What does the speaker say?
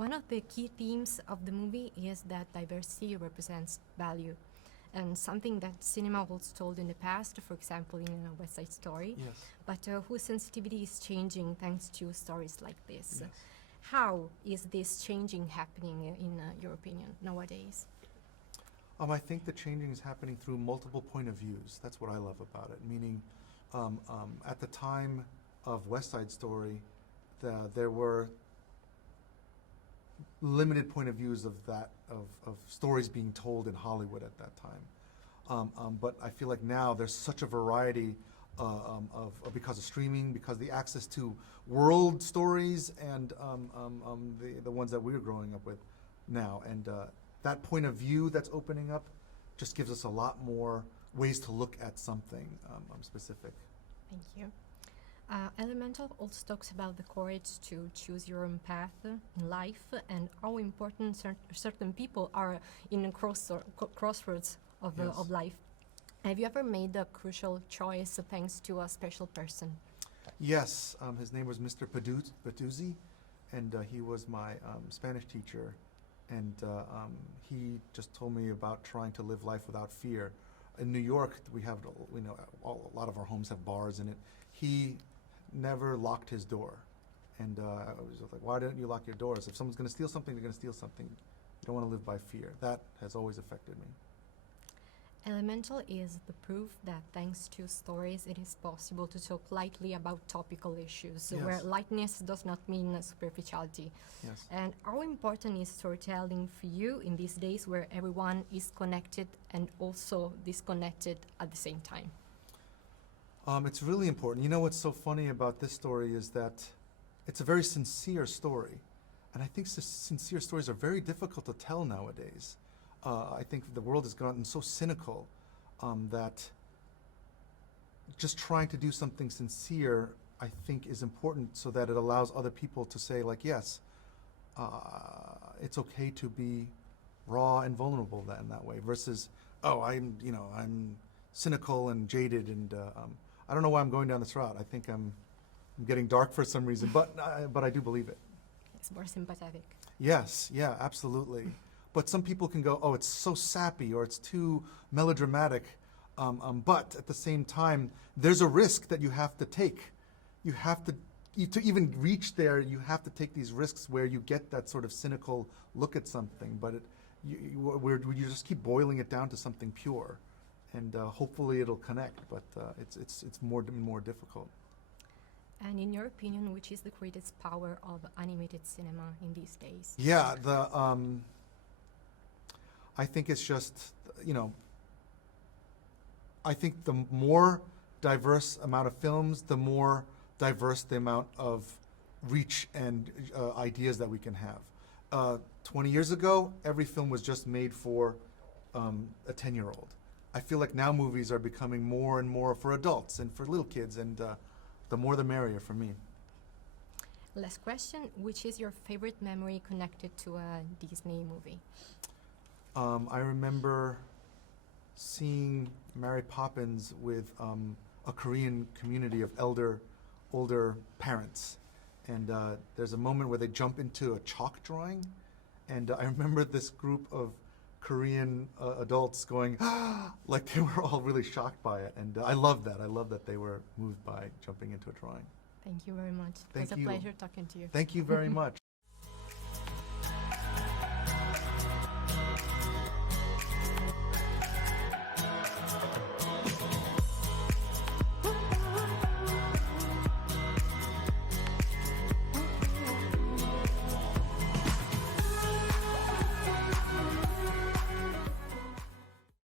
One of the key themes of the movie is that diversity represents value, and something that cinema was told in the past, for example, in West Side Story, Yes. but whose sensitivity is changing thanks to stories like this. Yes. How is this changing happening in your opinion nowadays? I think the changing is happening through multiple point of views. That's what I love about it. Meaning, at the time of West Side Story, there were limited point of views of stories being told in Hollywood at that time. But I feel like now there's such a variety because of streaming, because the access to world stories and the ones that we were growing up with now. And that point of view that's opening up just gives us a lot more ways to look at something specific. Thank you. Elemental also talks about the courage to choose your own path in life and how important certain people are in a crossroads of, Yes. Of life. Have you ever made a crucial choice thanks to a special person? Yes, his name was Mr. Peduzzi, and he was my Spanish teacher, and he just told me about trying to live life without fear. In New York, we have, a lot of our homes have bars in it. He never locked his door, and I was like, why don't you lock your doors? If someone's going to steal something, they're going to steal something. You don't want to live by fear. That has always affected me. Elemental is the proof that thanks to stories it is possible to talk lightly about topical issues, Yes. where lightness does not mean superficiality. Yes. And how important is storytelling for you in these days where everyone is connected and also disconnected at the same time? It's really important. You know what's so funny about this story is that it's a very sincere story. And I think sincere stories are very difficult to tell nowadays. I think the world has gotten so cynical that just trying to do something sincere, I think, is important so that it allows other people to say, like, yes, it's okay to be raw and vulnerable in that way, versus, oh, I'm cynical and jaded, and I don't know why I'm going down this route. I think I'm getting dark for some reason, but I do believe it. It's more sympathetic. Yes, yeah, absolutely. But some people can go, oh, it's so sappy or it's too melodramatic. But at the same time, there's a risk that you have to take. You have to even reach there, you have to take these risks where you get that sort of cynical look at something. But you just keep boiling it down to something pure. And hopefully it'll connect, but it's more difficult. And in your opinion, which is the greatest power of animated cinema in these days? Yeah, I think it's just, I think the more diverse amount of films, the more diverse the amount of reach and ideas that we can have. 20 years ago, every film was just made for a 10-year-old. I feel like now movies are becoming more and more for adults and for little kids, and the more the merrier for me. Last question, which is your favorite memory connected to a Disney movie? I remember seeing Mary Poppins with a Korean community of older parents. And there's a moment where they jump into a chalk drawing. And I remember this group of Korean adults going, like they were all really shocked by it. And I love that. I love that they were moved by jumping into a drawing. Thank you very much. Thank It was you. a pleasure talking to you. Thank you very much.